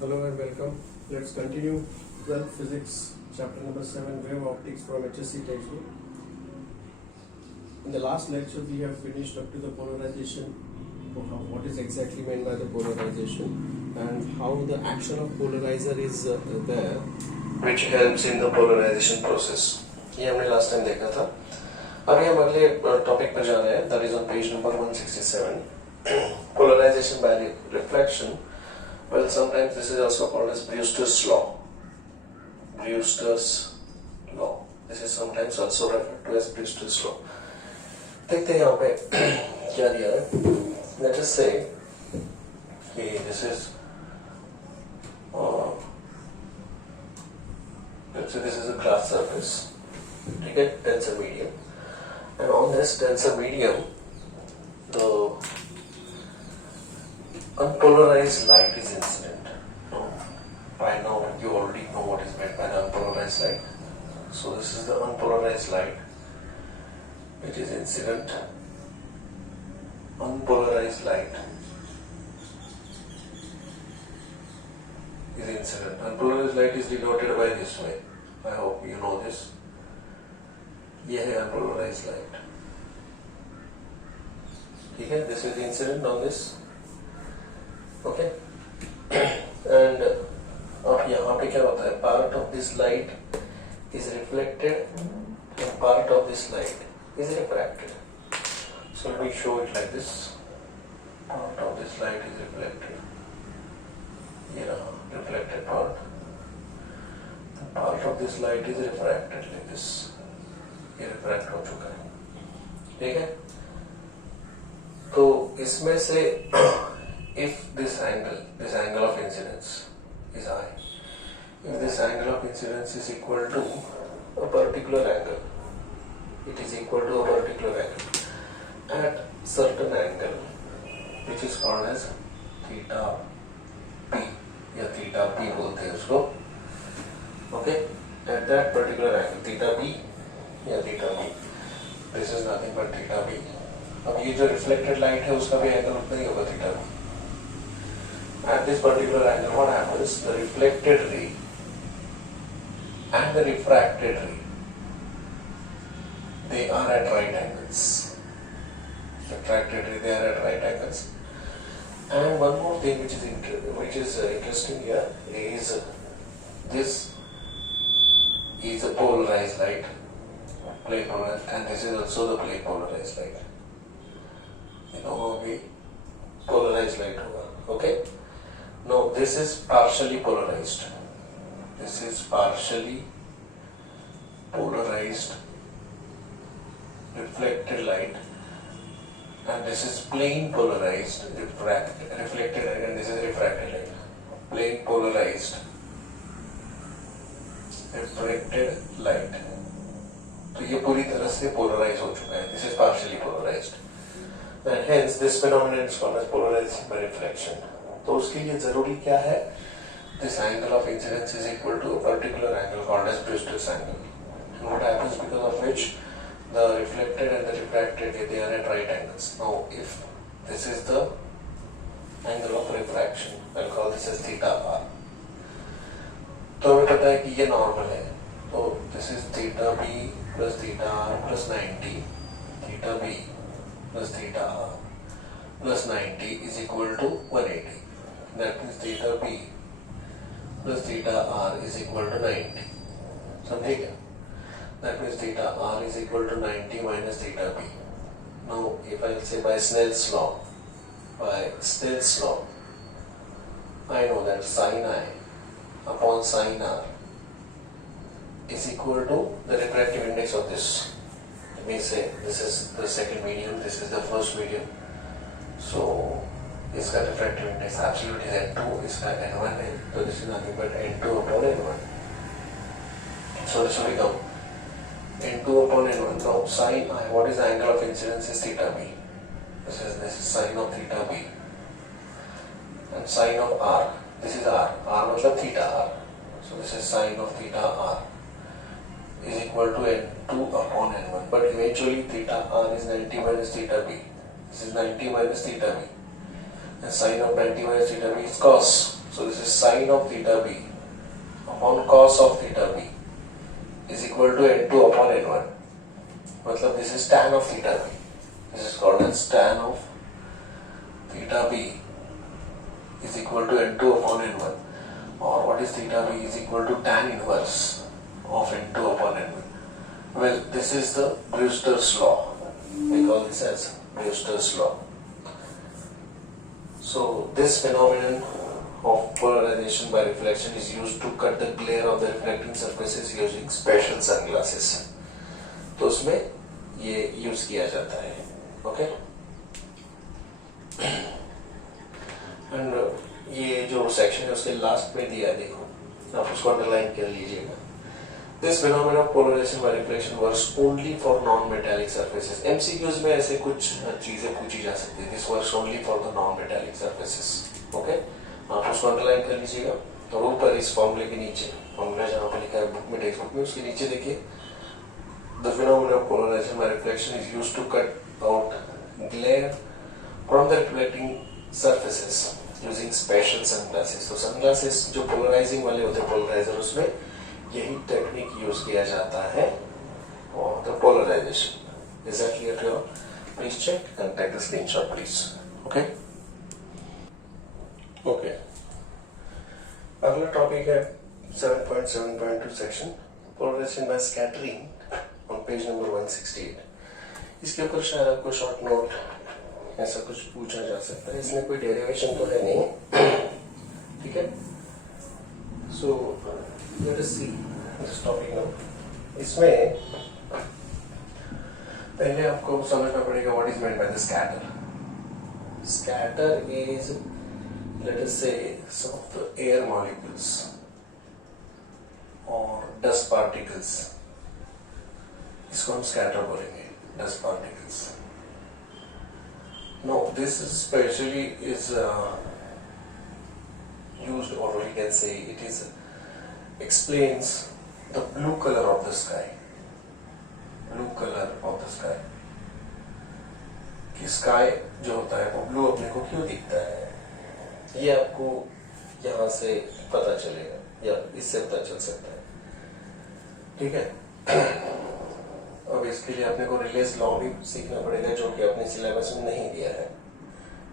Hello and welcome. Let's continue 12th Physics, chapter number 7, Wave Optics from HSC textbook. In the last lecture, we have finished up to the polarization, what is exactly meant by the polarization, and how the action of polarizer is there, which helps in the polarization process. ये हमने last time देखा था. अभी हम अगले topic पर जा रहे हैं. That is on page number 167. Polarization by reflection. Well, sometimes this is also called as Brewster's law. Brewster's law. This is sometimes also referred to as Brewster's law. देखते हैं यहाँ पे क्या दिया है. Let us say कि this is let's say this is a glass surface. ठीक है, denser medium, and on this denser medium the unpolarized light is incident. By now you already know what is meant by the unpolarized light. So this is the unpolarized light which is incident. Unpolarized light is incident. Unpolarized light is denoted by this way. I hope you know this. ये है unpolarized light. ठीक है, this is the incident on this. Okay, and अब यहाँ पे क्या होता है? Part of this light is reflected and part of this light is refracted. So let me show it like this. Part of this light is reflected. Reflected part. And part of this light is refracted like this. ये refract हो चुका है. ठीक है? तो इसमें से if this angle of incidence is I, if this angle of incidence is equal to a particular angle, it is equal to a particular angle at certain angle, which is called as theta p या theta p बोलते हैं उसको. Okay, at that particular angle, theta p या theta p, this is nothing but theta p. अब ये जो reflected light है उसका भी angle उतना ही होगा theta p. At this particular angle, what happens? The reflected ray and the refracted ray, they are at right angles. Refracted ray, they are at right angles. And one more thing which is interesting here is this is a polarized light, plane polarized, and this is also the plane polarized light. You know how we polarized light होगा. Okay. Now this is partially polarized. This is partially polarized reflected light, and this is plane polarized reflected light, and this is refracted light. Plane polarized refracted light. तो ये पूरी तरह से polarized हो चुका है. This is partially polarized, and hence this phenomenon is called as polarization by reflection. तो उसके लिए जरूरी क्या है? This angle of incidence is equal to a particular angle called as Brewster's angle. And what happens because of which the reflected and the refracted, they are at right angles. Now, if this is the angle of refraction, I'll call this as theta r. तो हमें पता है कि ये normal है. तो this is theta b plus theta r plus 90. Theta b plus theta r plus 90 is equal to 180. That means theta b plus theta r is equal to 90. समझे क्या? That means theta r is equal to 90 minus theta b. Now, if I say by Snell's law, I know that sin I upon sin r is equal to the refractive index of this. Let me say this is the second medium, this is the first medium. So इसका refractive index absolute is n2, इसका n1 है, तो this is nothing but n2 upon n1. So this will become n2 upon n1. Now sin I, what is the angle of incidence is theta b. This is sin of theta b. And sin of r, this is r. R मतलब theta r. So this is sin of theta r is equal to n2 upon n1. But eventually theta r is 90 minus theta b. This is 90 minus theta b. And sin of 90 minus theta b is cos So this is sine of theta b upon cos of theta b is equal to n2 upon n1. मतलब this is tan of theta b. This is called as tan of theta b is equal to n2 upon n1. Or what is theta b is equal to tan inverse of n2 upon n1. Well, this is the Brewster's law. We call this as Brewster's law. So this phenomenon of polarization by reflection is used to cut the glare of the reflecting surfaces using special sunglasses. तो उसमें ये use किया जाता है. Okay. And ये जो section है उसके लास्ट में दिया है, देखो आप उसको अंडरलाइन कर लीजिएगा. This phenomenon of polarization by reflection works only for non-metallic surfaces. MCQs में ऐसे कुछ चीजें पूछी जा सकती है. This works only for the non-metallic surfaces. Okay. आप उसको अंडरलाइन कर लीजिएगा. और ऊपर इस फॉर्मूले के नीचे, फॉर्मूला जहाँ पर लिखा है बुक में, टेक्स्ट बुक में, उसके नीचे देखिए, the phenomenon of polarization by reflection is used to cut out glare from the reflecting surfaces using special sunglasses. तो sunglasses जो polarizing वाले होते हैं, polarizer, उसमें यही टेक्निक यूज किया जाता है for the polarization. Is that clear to you all? Please check and take the screenshot, please. Okay? Okay. अगला टॉपिक है 7.7.2 section polarization by scattering on page number 168. इसके ऊपर शायद आपको शॉर्ट नोट ऐसा कुछ पूछा जा सकता है. इसमें कोई डेरिवेशन तो है नहीं, ठीक है. So let us see this topic now. इसमें पहले आपको समझना पड़ेगा what is meant by the scatter. Scatter is, let us say, some of the air molecules or dust particles. इसको हम स्कैटर बोलेंगे, dust particles. Now this is especially is used, or we can say it is explains the blue color of the sky. Blue color of the sky. कि sky जो होता है वो blue अपने को क्यों दिखता है, ये आपको यहाँ से पता चलेगा या इससे पता चल सकता है. ठीक है. अब इसके लिए अपने को रिलेस लॉ भी सीखना पड़ेगा, जो कि अपने सिलेबस में नहीं दिया है.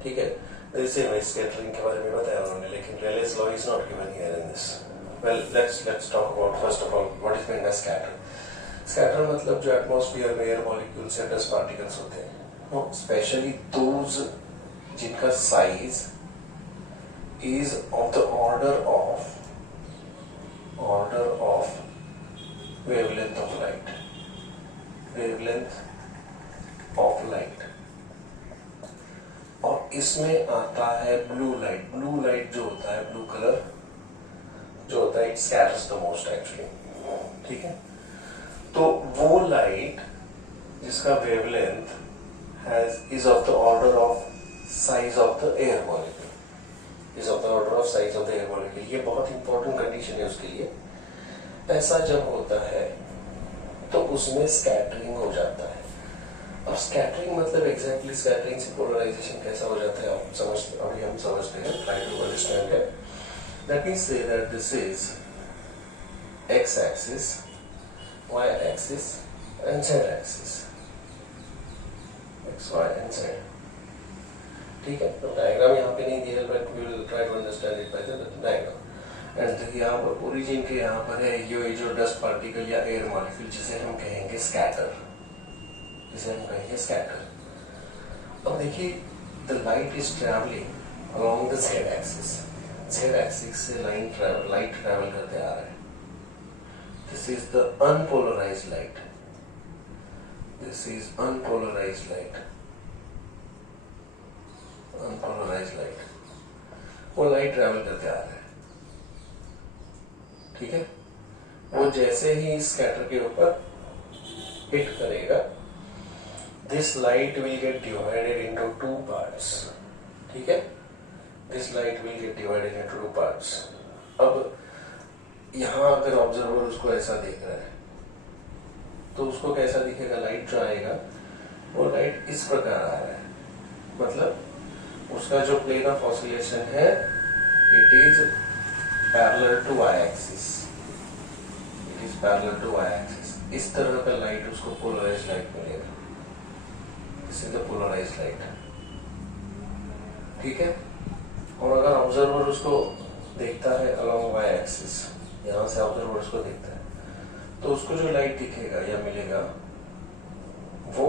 ठीक है. जैसे मैं स्कैटरिंग के बारे में बताया उन्होंने, लेकिन Rayleigh's law is not given here in this. Well, let's talk about first of all what is meant by scatter. Scatter मतलब जो एटमॉस्फेयर में एयर मॉलिक्यूल्स या डस्ट पार्टिकल्स होते हैं, स्पेशली दोज जिनका size is of the order of wavelength of light. Wavelength of light. और इसमें आता है ब्लू लाइट. ब्लू लाइट जो होता है, ब्लू कलर जो होता है, it scatters the most actually. ठीक है. तो वो लाइट जिसका wavelength is of the order of size of the air molecule. Is of the order of size of the air molecule. ये बहुत इंपॉर्टेंट कंडीशन है उसके लिए. ऐसा जब होता है तो उसमें स्कैटरिंग हो जाता है. अब स्कैटरिंग मतलब एग्जैक्टली स्कैटरिंग से पोलराइजेशन कैसा हो जाता है आप समझते, अभी हम समझते हैं. Try to understand it. That means say that this is x axis, y axis and z axis. x, y and z. ठीक है. तो डायग्राम यहाँ पे नहीं दिया, but we will try to understand it by the diagram. And यहाँ पर origin के यहाँ पर है ये जो डस्ट पार्टिकल या एयर मॉलिक्यूल, जिसे हम कहेंगे स्कैटर. अब देखिए, the light is travelling along the z axis. z axis से लाइट ट्रैवल करते आ रहा है. This is the unpolarised light. This is unpolarised light. Unpolarised light. वो लाइट ट्रैवल करते आ रहा है. ठीक है. वो जैसे ही स्कैटर के ऊपर हिट करेगा, this light will get divided into two parts. ठीक है. This light will get divided into two parts. अब यहां अगर ऑब्जर्वर उसको ऐसा देख रहा है तो उसको कैसा दिखेगा? लाइट जो आएगा वो लाइट इस प्रकार आ रहा है. मतलब उसका जो प्लेन ऑफ ऑसिलेशन है it is parallel to y axis. It is parallel to y axis. इस तरह का लाइट उसको पोलराइज्ड लाइट मिलेगा. This is the polarised light. ठीक है. और अगर ऑब्जर्वर उसको देखता है अलोंग y एक्सिस, यहाँ से ऑब्जर्वर उसको देखता है, तो उसको जो लाइट दिखेगा या मिलेगा वो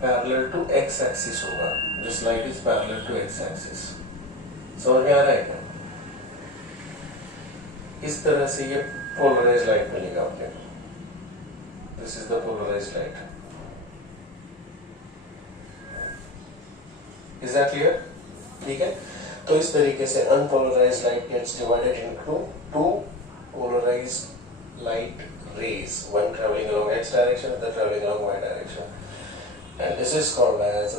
पैरेलल टू x एक्सिस होगा. This light is parallel to x axis. समझ में आ रहा है क्या? इस तरह से ये पोलराइज्ड लाइट मिलेगा आपने. This is the polarised light. Is that clear? ठीक है. तो इस तरीके से unpolarised light gets divided into two polarised light rays, one traveling along x direction, other traveling along y direction, and this is called as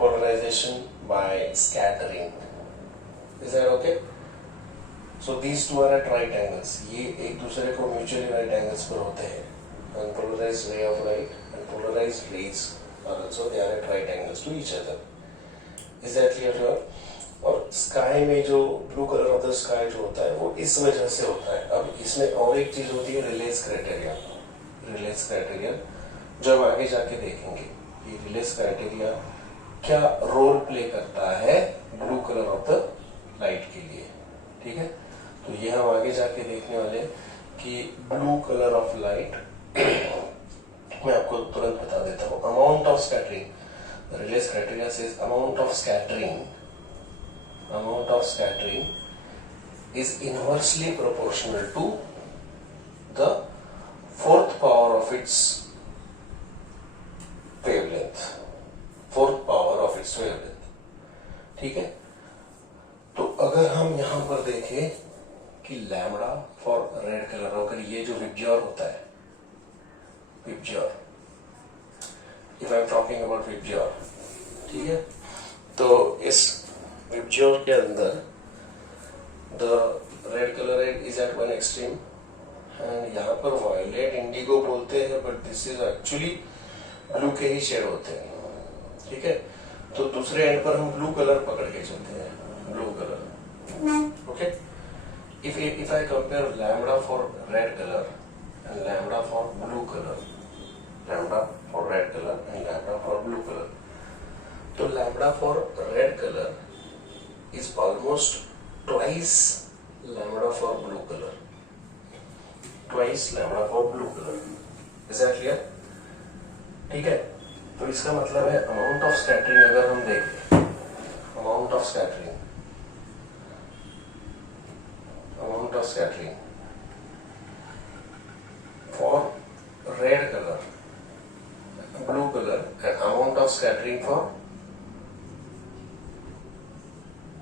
polarization by scattering. Is that okay? So these two are at right angles. ये एक दूसरे को mutually right angles पर होते हैं. Unpolarized ray of light and polarized rays are also they are at right angles to each other. Is that clear to you? और sky में जो blue colour of the sky जो होता है वो इस वजह से होता है. अब इसमें और एक चीज होती है रिलेस क्राइटेरिया. रिलेस क्राइटेरिया जो हम आगे जाके देखेंगे. ये रिलेस क्राइटेरिया क्या रोल प्ले करता है blue colour of the light के लिए. ठीक है. तो ये हम आगे जाके देखने वाले कि ब्लू कलर ऑफ लाइट मैं आपको तुरंत बता देता हूँ. Amount of scattering. रिलेस criteria says amount of scattering is inversely proportional to the fourth power of its wavelength. Fourth power of its wavelength. ठीक है. तो अगर हम यहां पर देखें कि लैम्बडा फॉर रेड कलर, अगर ये जो विबज्योर होता है, VIBGYOR, if I am talking about VIBGYOR, ठीक है, तो इस विबज्योर के अंदर the red colour is at one extreme end यहाँ पर वायलेट इंडिगो बोलते हैं, but this is actually blue के ही शेड होते हैं. ठीक है. तो दूसरे एंड पर हम ब्लू कलर पकड़ के चलते हैं. Blue colour. Okay. If I compare lambda for red colour and lambda for blue colour, lambda for red colour and lambda for blue colour, तो lambda for red colour is almost twice lambda for blue color. Twice lambda for blue color. Is that clear? ठीक है. तो इसका मतलब है amount of scattering अगर हम देखें, amount of scattering for red color, blue color and amount of scattering for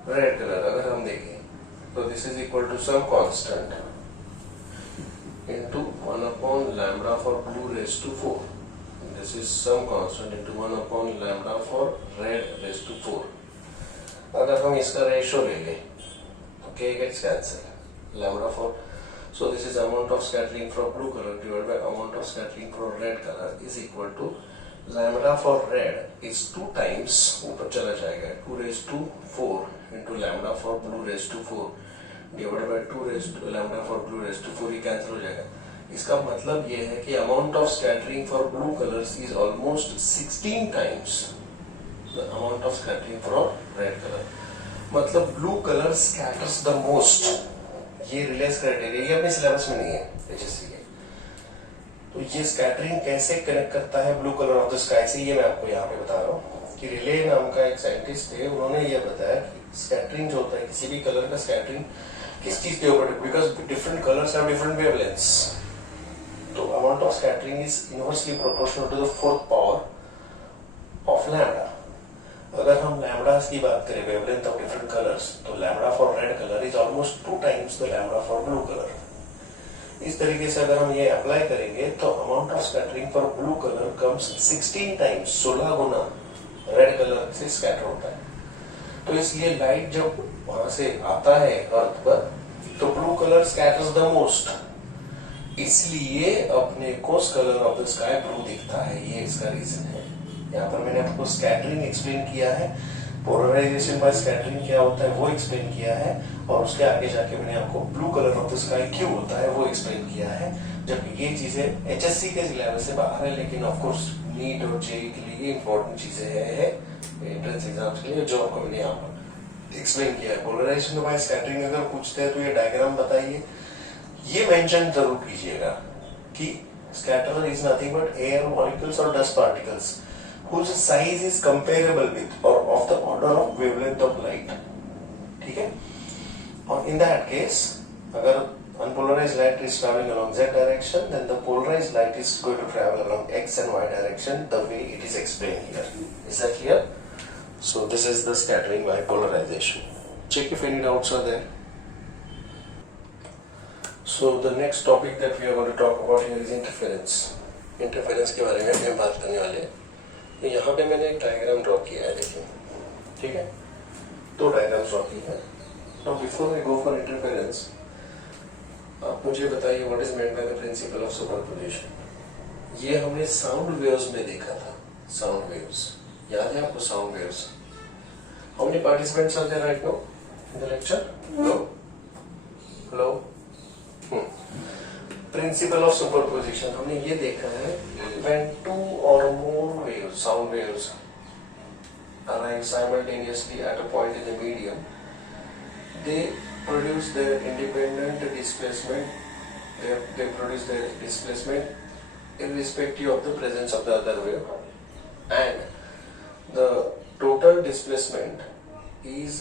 red colour अगर हम देखें तो this is equal to some constant into 1 upon lambda for blue rays to 4. This is some constant into 1 upon lambda for red rays to 4. अगर हम इसका ratio ले लें तो k gets cancel. Lambda for, so this is amount of scattering for blue colour divided by amount of scattering for red colour is equal to lambda for red is 2 times, ऊपर चला जाएगा, 2 raise to 4 into lambda for blue raised to 4 divided by 2 raised to lambda for blue raised to 4. ये cancel हो जाएगा. इसका मतलब ये है कि amount of scattering for blue colors is almost 16 times the amount of scattering for red color. मतलब blue color scatters the most. ये रिलेस क्राइटेरिया ये अपने सिलेबस में नहीं है HSC के. तो ये स्कैटरिंग कैसे कनेक्ट करता है blue colour of the sky से, ये मैं आपको यहाँ पे बता रहा हूँ. कि रिले नाम का एक साइंटिस्ट थे, उन्होंने ये बताया कि स्कैटरिंग जो होता है किसी भी कलर का स्कैटरिंग किस चीज के ऊपर, because different colours have different wavelengths. तो amount of scattering is inversely proportional to the fourth power of lambda. अगर हम लैम्बडास की बात करें वेवलेंथ ऑफ डिफरेंट कलर्स, तो lambda for red colour is almost 2 times the lambda for blue colour. इस तरीके से अगर हम ये अप्लाई करेंगे तो amount of scattering for blue colour comes 16 times, 16 गुना रेड कलर से स्कैटर होता है. तो इसलिए लाइट जब वहां से आता है अर्थ पर तो blue colour scatters the most, इसलिए अपने को colour of the sky blue दिखता है. ये इसका रीजन है. यहाँ पर मैंने आपको स्कैटरिंग एक्सप्लेन किया है. पोलराइजेशन बाय स्कैटरिंग क्या होता है वो एक्सप्लेन किया है, और उसके आगे जाके मैंने आपको blue colour of the sky क्यों होता है वो एक्सप्लेन किया है। जबकि ये चीजें एचएससी के लेवल से बाहर है, लेकिन ऑफ कोर्स नीट और जेईई के लिए इंपॉर्टेंट चीजें है एंट्रेंस एग्जाम्स के लिए, जो आपको मैंने यहाँ पर एक्सप्लेन किया है। पोलराइजेशन बाय स्कैटरिंग अगर पूछते हैं तो ये डायग्राम बताइए, ये मेंशन जरूर कीजिएगा कि scatter is nothing but air molecules or dust particles whose size is comparable with or of the order of wavelength of light. ठीक है, और in that case अगर unpolarized light is traveling along z direction, then the polarized light is going to travel along x and y direction the way it is explained here. Is that clear? So this is the scattering by polarization. Check if any doubts are there. So the next topic that we are going to talk about here is interference. Interference के बारे में हम बात करने वाले हैं। तो यहाँ पे मैंने एक डायग्राम ड्रॉ किया है, देखिए, ठीक है, दो डायग्राम्स ड्रॉ किए हैं। Now before we go for interference, आप मुझे बताइए what is meant by the principle of superposition. ये हमने साउंड वेव्स में देखा था, साउंड वेव्स, याद है आपको sound waves? How many participants are there right now in the lecture? Hello? Principle of superposition हमने ये देखा है, when two or more waves, sound waves, arrive simultaneously at a point in the medium, they produce their independent displacement. They produce their displacement irrespective of the presence of the other wave, and the total displacement is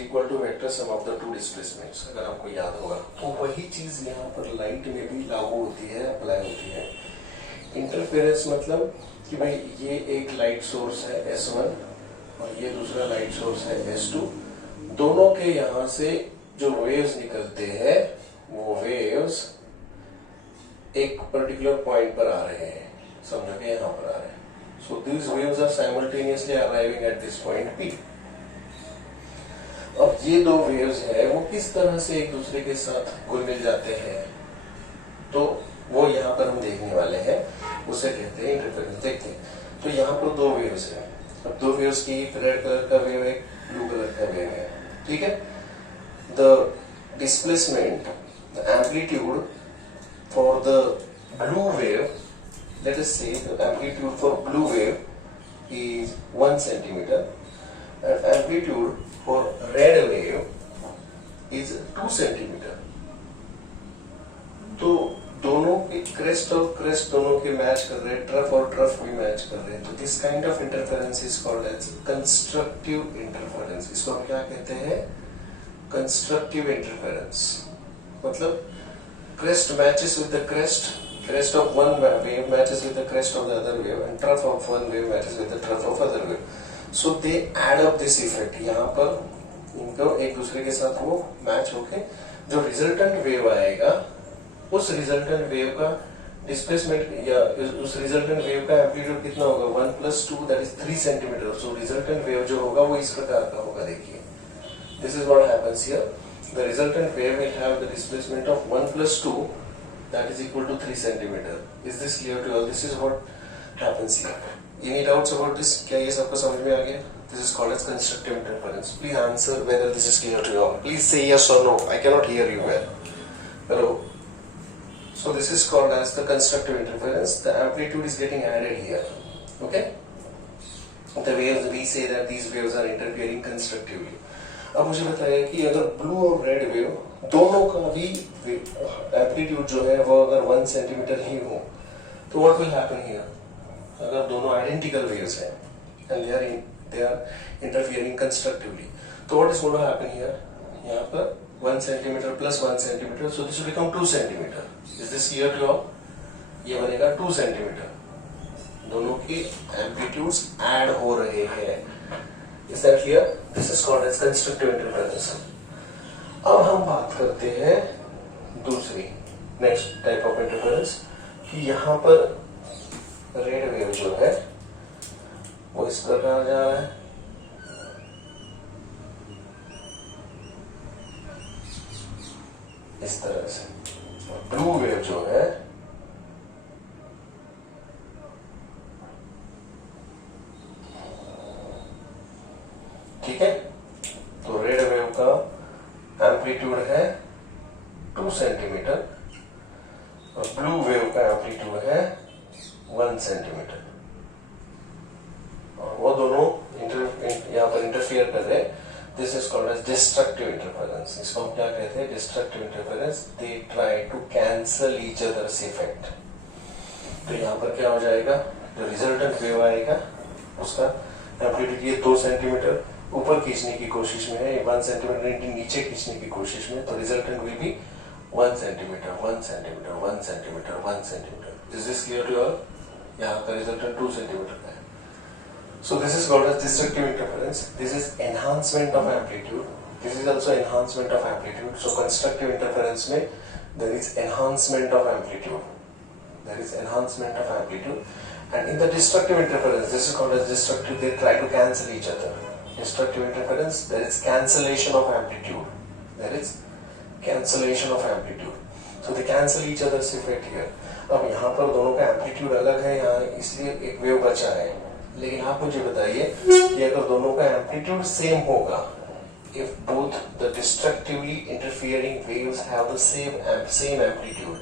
equal to vector sum of the two displacements. अगर आपको याद होगा तो वही चीज यहाँ पर light में भी लागू होती है, अप्लाई होती है। इंटरफेरेंस मतलब कि भाई ये एक लाइट सोर्स है S1 और ये दूसरा लाइट सोर्स है S2, दोनों के यहाँ से जो वेव्स निकलते हैं वो वेव्स एक पर्टिकुलर पॉइंट पर आ रहे हैं, समझो कि यहाँ पर आ रहे हैं। So these waves are simultaneously arriving at this point P। अब ये दो वेव्स है वो किस तरह से एक दूसरे के साथ घुल मिल जाते हैं, तो वो यहाँ पर हम देखने वाले हैं, उसे कहते हैं इंटरफेरेंस। देखते हैं, तो यहाँ पर दो वेव्स है। अब दो वेव्स की रेड कलर का वेव है, ब्लू कलर का वेव है, ठीक है। The displacement, the amplitude for the blue wave, let us say the amplitude for blue wave is 1 centimeter and amplitude for red wave is 2 centimeter. तो दोनों के crest और क्रेस्ट दोनों के मैच कर रहे हैं, ट्रफ और ट्रफ भी मैच कर रहे हैं, तो this kind of interference is called as constructive interference. इसको हम क्या कहते हैं? Constructive interference. मतलब crest matches with the crest of one wave matches with the crest of the other wave, and trough of one wave matches with the trough of other wave. So they add up this effect. यहाँ पर इनको एक दूसरे के साथ वो match होके जो रिजल्टेंट वेव आएगा, उस रिजल्टेंट वेव का डिस्प्लेसमेंट या उस रिजल्टेंट वेव का एम्पलीट्यूड कितना होगा? 1 + 2 that is 3 centimetre. So resultant wave जो होगा वो इस प्रकार का होगा। देखिए, this is what happens here. The resultant wave will have the displacement of 1 + 2 that is equal to 3 centimeter. Is this clear to you all? This is what happens here. Any doubts about this? क्या ये सबको समझ में आ गया? This is called as constructive interference. Please answer whether this is clear to you all. Please say yes or no. I cannot hear you well. Hello. So this is called as the constructive interference. The amplitude is getting added here. Okay? The waves, we say that these waves are interfering constructively. अब मुझे बताइए कि अगर blue और red wave दोनों का भी amplitude जो है वो अगर 1 सेंटीमीटर ही हो, तो व्हाट विल हैपन हियर? अगर दोनों आइडेंटिकल वेव्स हैं and they are interfering constructively, तो what is going to happen here? यहाँ पर 1 centimetre + 1 centimetre, so this will become 2 centimetre. Is this clear to all? ये बनेगा 2 सेंटीमीटर। दोनों की एम्पलीट्यूड्स ऐड हो रहे हैं। Is that clear? This is called as constructive interference. अब हम बात करते हैं दूसरी नेक्स्ट टाइप ऑफ इंटरफेरेंस कि यहाँ पर रेड वेव जो है वो इस प्रकार जा रहा है, इस तरह से। ब्लू वेव जो है एम्पलीट्यूड है 2 सेंटीमीटर और ब्लू वेव का एम्पलीट्यूड है 1 सेंटीमीटर, और वो दोनों यहाँ पर इंटरफियर कर रहे हैं। This is called as destructive interference. इसको हम क्या कहते हैं? Destructive interference. They try to cancel each other's effect. तो यहाँ पर क्या हो जाएगा? जो रिजल्टेंट वेव आएगा उसका एम्पलीट्यूड ये 2 सेंटीमीटर ऊपर खींचने की कोशिश में है, 1 सेंटीमीटर नीचे खींचने की कोशिश में, तो resultant will be 1 centimetre 1 centimetre 1 centimetre 1 centimetre. Is this clear to all? यहाँ का रिजल्टेंट 2 सेंटीमीटर का है। So this is called as destructive interference. This is enhancement of amplitude. This is also enhancement of amplitude. So constructive interference में there is enhancement of amplitude. There is enhancement of amplitude. And in the destructive interference, this is called as destructive. They try to cancel each other. Destructive interference, there is cancellation of amplitude. There is cancellation of amplitude. So they cancel each other's effect here. अब यहाँ पर दोनों का amplitude अलग है, यहाँ इसलिए एक वेव बचा है। लेकिन आप मुझे बताइए कि अगर दोनों का एम्पलीट्यूड सेम होगा, if both the destructively interfering waves have the same amplitude,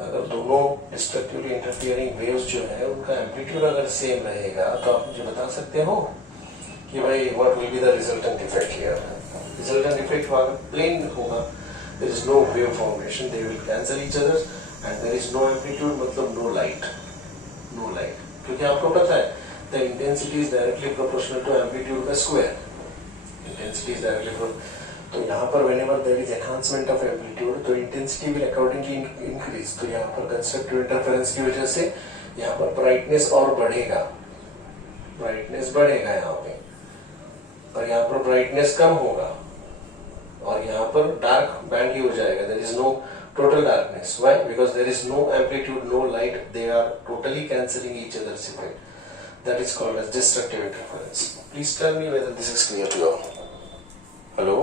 अगर दोनों डिस्ट्रक्टिवली इंटरफियरिंग वेव्स जो है उनका एम्पलीट्यूड अगर सेम रहेगा, तो आप मुझे बता सकते हो कि भाई what will be the resultant effect here? Resultant effect plain होगा, there is no wave formation, they will cancel each other, and there is no amplitude, मतलब नो लाइट, नो लाइट। क्योंकि आपको पता है the intensity is directly proportional to amplitude का square. Intensity is directly proportional. तो यहाँ पर whenever there is enhancement of amplitude, तो intensity will accordingly increase. तो यहाँ पर constructive interference की वजह से यहाँ पर brightness और बढ़ेगा, brightness बढ़ेगा यहाँ पे, और यहाँ पर brightness कम होगा, और यहाँ पर dark band ही हो जाएगा. There is no total darkness. Why? Because there is no amplitude, no light. They are totally cancelling each other's effect. That is called as destructive interference. Please tell me whether this is clear to you all. Hello?